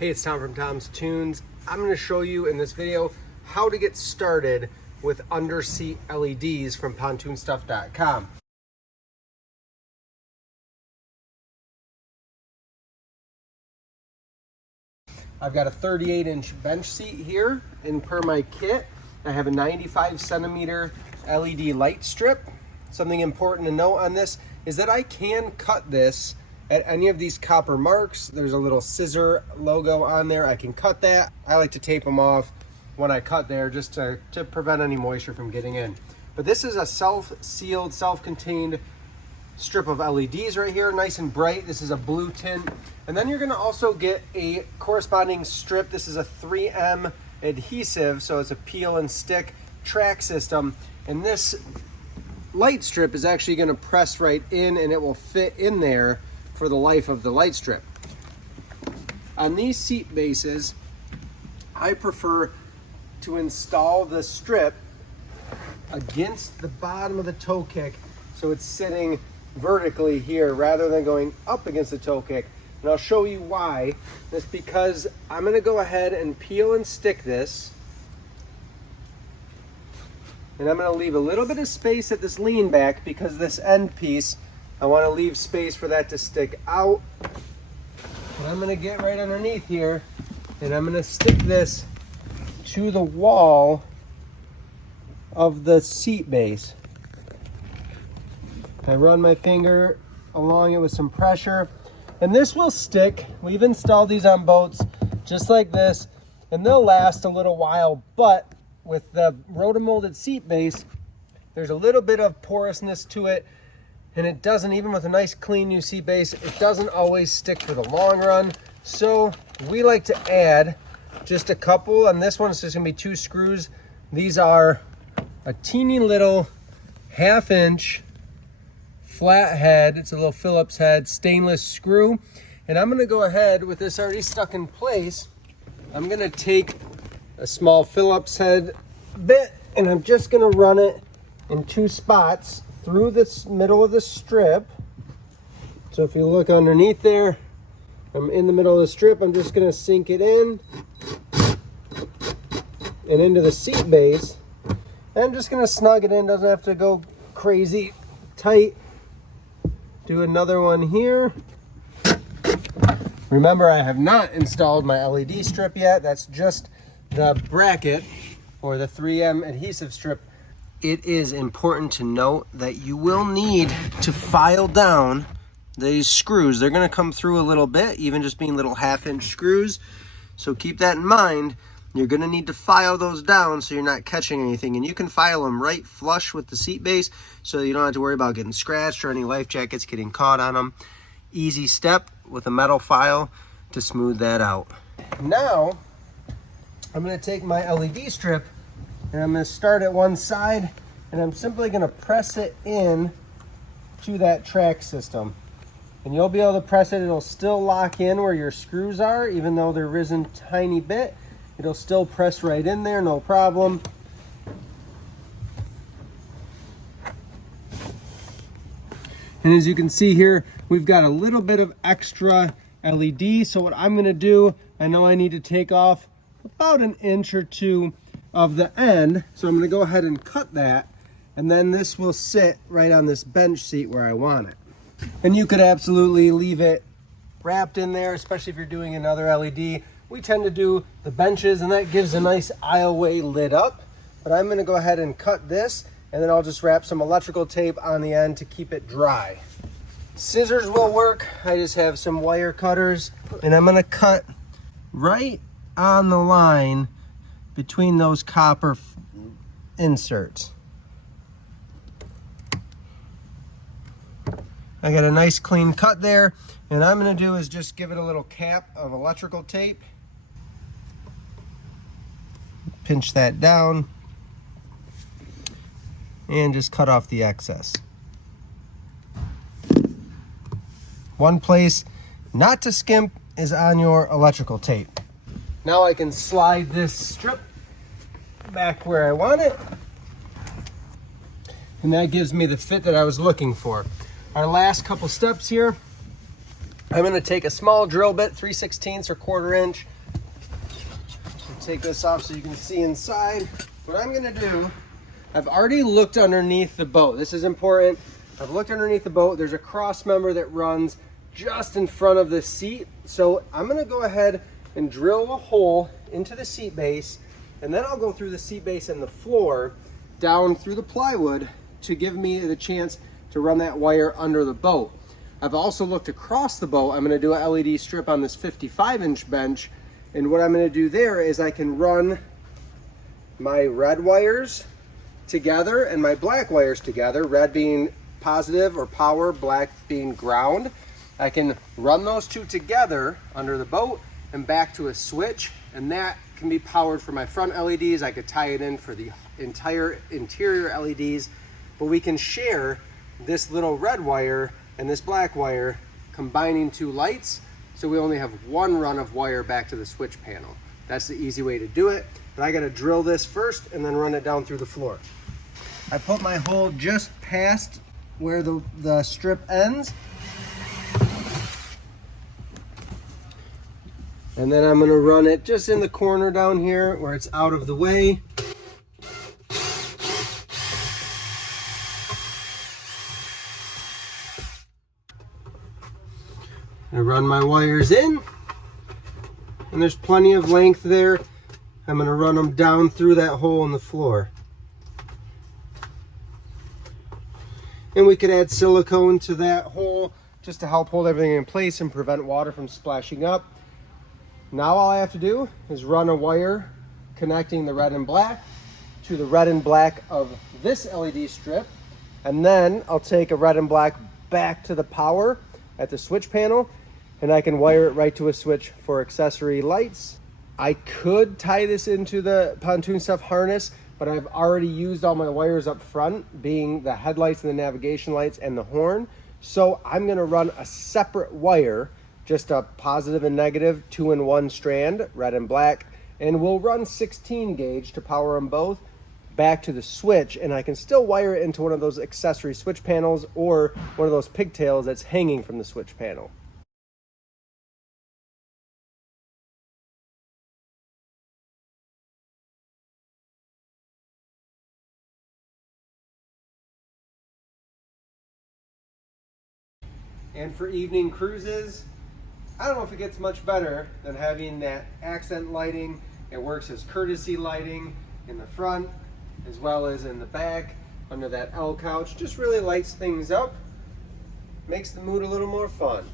Hey, it's Tom from Tom's Toons. I'm going to show you in this video how to get started with Underseat LEDs from PontoonStuff.com. I've got a 38-inch bench seat here, and per my kit, I have a 95 centimeter LED light strip. Something important to note on this is that I can cut this at any of these copper marks. There's a little scissor logo on there. I can cut that. I like to tape them off when I cut there just to prevent any moisture from getting in. But this is a self-sealed, self-contained strip of LEDs right here, nice and bright. This is a blue tint. And then you're gonna also get a corresponding strip. This is a 3M adhesive, so it's a peel and stick track system. And this light strip is actually gonna press right in and it will fit in there for the life of the light strip. On these seat bases, I prefer to install the strip against the bottom of the toe kick so it's sitting vertically here rather than going up against the toe kick. And I'll show you why. That's because I'm gonna go ahead and peel and stick this, and I'm gonna leave a little bit of space at this lean back because this end piece, I wanna leave space for that to stick out. And I'm gonna get right underneath here and I'm gonna stick this to the wall of the seat base. I run my finger along it with some pressure, and this will stick. We've installed these on boats just like this, and they'll last a little while, but with the rotomolded seat base, there's a little bit of porousness to it, and it doesn't, even with a nice clean new seat base, it doesn't always stick for the long run. So we like to add just a couple, and this one is just gonna be 2 screws. These are a teeny little 1/2 inch flat head. It's a little Phillips head stainless screw. And I'm gonna go ahead with this already stuck in place. I'm gonna take a small Phillips head bit and I'm just gonna run it in 2 spots through this middle of the strip. So if you look underneath there, I'm in the middle of the strip. I'm just gonna sink it in and into the seat base. And I'm just gonna snug it in, doesn't have to go crazy tight. Do another one here. Remember, I have not installed my LED strip yet. That's just the bracket or the 3M adhesive strip. It is important to note that you will need to file down these screws. They're gonna come through a little bit, even just being little 1/2 inch screws. So keep that in mind. You're gonna need to file those down so you're not catching anything. And you can file them right flush with the seat base so you don't have to worry about getting scratched or any life jackets getting caught on them. Easy step with a metal file to smooth that out. Now, I'm gonna take my LED strip and I'm gonna start at one side and I'm simply gonna press it in to that track system. And you'll be able to press it, it'll still lock in where your screws are, even though they're risen tiny bit. It'll still press right in there, no problem. And as you can see here, we've got a little bit of extra LED. So what I'm gonna do, I know I need to take off about 1 inch or 2 of the end. So I'm gonna go ahead and cut that. And then this will sit right on this bench seat where I want it. And you could absolutely leave it wrapped in there, especially if you're doing another LED. We tend to do the benches and that gives a nice aisleway lit up. But I'm gonna go ahead and cut this and then I'll just wrap some electrical tape on the end to keep it dry. Scissors will work. I just have some wire cutters and I'm gonna cut right on the line between those copper inserts. I got a nice clean cut there, and I'm gonna do is just give it a little cap of electrical tape. Pinch that down and just cut off the excess. One place not to skimp is on your electrical tape. Now I can slide this strip back where I want it, and that gives me the fit that I was looking for. Our last couple steps here, I'm gonna take a small drill bit, 3/16 or 1/4 inch. Take this off so you can see inside. What I'm gonna do, I've already looked underneath the boat. This is important. I've looked underneath the boat. There's a cross member that runs just in front of the seat. So I'm gonna go ahead and drill a hole into the seat base, and then I'll go through the seat base and the floor down through the plywood to give me the chance to run that wire under the boat. I've also looked across the boat. I'm gonna do a LED strip on this 55-inch bench, and what I'm gonna do there is I can run my red wires together and my black wires together, red being positive or power, black being ground. I can run those two together under the boat and back to a switch, and that can be powered for my front LEDs. I could tie it in for the entire interior LEDs, but we can share this little red wire and this black wire, combining two lights, so we only have one run of wire back to the switch panel. That's the easy way to do it, but I gotta drill this first and then run it down through the floor. I put my hole just past where the strip ends, and then I'm gonna run it just in the corner down here where it's out of the way. I run my wires in, and there's plenty of length there. I'm gonna run them down through that hole in the floor. And we could add silicone to that hole just to help hold everything in place and prevent water from splashing up. Now all I have to do is run a wire connecting the red and black to the red and black of this LED strip, and then I'll take a red and black back to the power at the switch panel, and I can wire it right to a switch for accessory lights. I could tie this into the PontoonStuff harness, but I've already used all my wires up front, being the headlights and the navigation lights and the horn. So I'm gonna run a separate wire, just a positive and negative 2-in-1 strand, red and black, and we'll run 16 gauge to power them both back to the switch, and I can still wire it into one of those accessory switch panels or one of those pigtails that's hanging from the switch panel. And for evening cruises, I don't know if it gets much better than having that accent lighting. It works as courtesy lighting in the front as well as in the back under that L couch. Just really lights things up, makes the mood a little more fun.